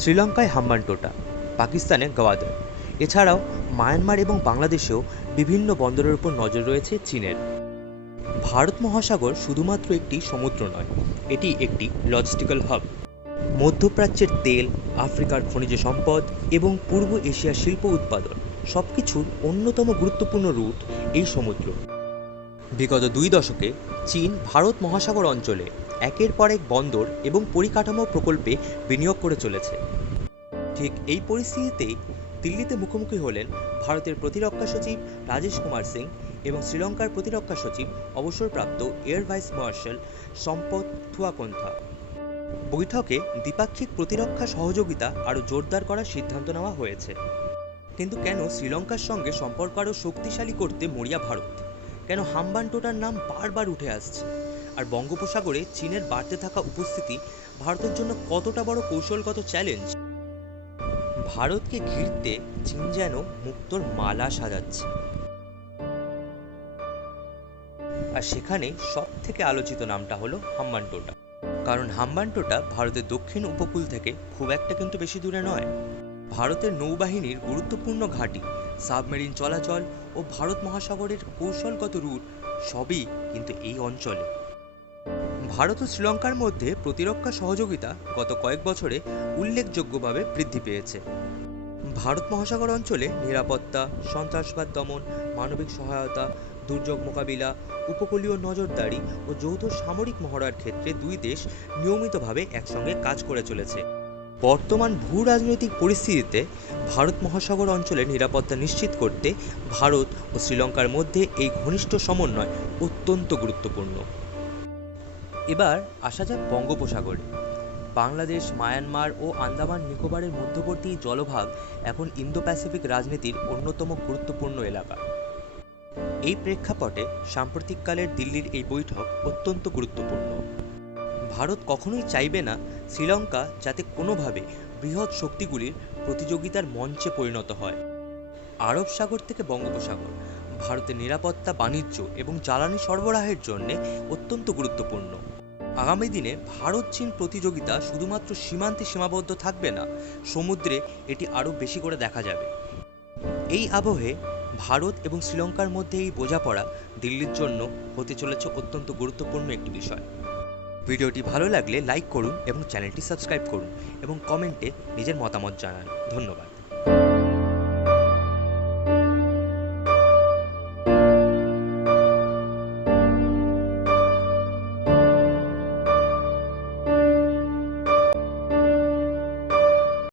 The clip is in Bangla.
শ্রীলঙ্কায় হাম্বানটোটা, পাকিস্তানে গওয়াদর। এছাড়াও মায়ানমার এবং বাংলাদেশেও বিভিন্ন বন্দরের উপর নজর রয়েছে চীনের। ভারত মহাসাগর শুধুমাত্র একটি সমুদ্র নয়, এটি একটি লজিস্টিক্যাল হাব। মধ্যপ্রাচ্যের তেল, আফ্রিকার খনিজ সম্পদ এবং পূর্ব এশিয়ার শিল্প উৎপাদন সবকিছুর অন্যতম গুরুত্বপূর্ণ রুট এই সমুদ্র। বিগত 2 দশকে চীন ভারত মহাসাগর অঞ্চলে একের পর এক বন্দর এবং পরিকাঠামো প্রকল্পে বিনিয়োগ করে চলেছে। ঠিক এই পরিস্থিতিতেই দিল্লিতে মুখোমুখি হলেন ভারতের প্রতিরক্ষা সচিব রাজেশ কুমার সিং এবং শ্রীলঙ্কার প্রতিরক্ষা সচিব অবসরপ্রাপ্ত এয়ার ভাইস মার্শাল সম্পত থুয়াকন্থা। বৈঠকে দ্বিপাক্ষিক প্রতিরক্ষা সহযোগিতা আরও জোরদার করার সিদ্ধান্ত নেওয়া হয়েছে। কিন্তু কেন শ্রীলঙ্কার সঙ্গে সম্পর্ক আরও শক্তিশালী করতে মরিয়া ভারত? কেন হাম্বানটোটার নাম বারবার উঠে আসছে? আর বঙ্গোপসাগরে চীনের বাড়তে থাকা উপস্থিতি ভারতের জন্য কতটা বড় কৌশলগত চ্যালেঞ্জ? ভারতকে ঘিরতে চীন যেন মুক্তোর মালা সাজাচ্ছে। আর সেখানে সব থেকে আলোচিত নামটা হলো হাম্বানটোটা। কারণ হাম্বানটোটা ভারতের দক্ষিণ উপকূল থেকে খুব একটা কিন্তু বেশি দূরে নয়। ভারতের নৌবাহিনীর গুরুত্বপূর্ণ ঘাঁটি, সাবমেরিন চলাচল ও ভারত মহাসাগরের কৌশলগত রুট সবই কিন্তু এই অঞ্চলে। ভারত ও শ্রীলঙ্কার মধ্যে প্রতিরক্ষা সহযোগিতা গত কয়েক বছরে উল্লেখযোগ্যভাবে বৃদ্ধি পেয়েছে। ভারত মহাসাগর অঞ্চলে নিরাপত্তা, সন্ত্রাসবাদ দমন, মানবিক সহায়তা, দুর্যোগ মোকাবিলা, উপকূলীয় নজরদারি ও যৌথ সামরিক মহড়ার ক্ষেত্রে দুই দেশ নিয়মিতভাবে একসঙ্গে কাজ করে চলেছে। বর্তমান ভূ রাজনৈতিক পরিস্থিতিতে ভারত মহাসাগর অঞ্চলের নিরাপত্তা নিশ্চিত করতে ভারত ও শ্রীলঙ্কার মধ্যে এই ঘনিষ্ঠ সমন্বয় অত্যন্ত গুরুত্বপূর্ণ। এবার আসা যাক বঙ্গোপসাগরে। বাংলাদেশ, মায়ানমার ও আন্দামান নিকোবরের মধ্যবর্তী জলভাগ এখন ইন্দো প্যাসিফিক রাজনীতির অন্যতম গুরুত্বপূর্ণ এলাকা। এই প্রেক্ষাপটে সাম্প্রতিককালের দিল্লির এই বৈঠক অত্যন্ত গুরুত্বপূর্ণ। ভারত কখনোই চাইবে না শ্রীলঙ্কা যাতে কোনোভাবে বৃহৎ শক্তিগুলির প্রতিযোগিতার মঞ্চে পরিণত হয়। আরব সাগর থেকে বঙ্গোপসাগর ভারতের নিরাপত্তা, বাণিজ্য এবং জ্বালানি সরবরাহের জন্য অত্যন্ত গুরুত্বপূর্ণ। আগামী দিনে ভারত চীন প্রতিযোগিতা শুধুমাত্র সীমান্তে সীমাবদ্ধ থাকবে না, সমুদ্রে এটি আরও বেশি করে দেখা যাবে। এই আবহে ভারত এবং শ্রীলঙ্কার মধ্যে এই বোঝাপড়া দিল্লির জন্য হতে চলেছে অত্যন্ত গুরুত্বপূর্ণ একটি বিষয়। ভিডিওটি ভালো লাগলে লাইক করুন এবং চ্যানেলটি সাবস্ক্রাইব করুন এবং কমেন্টে নিজের মতামত জানান। ধন্যবাদ।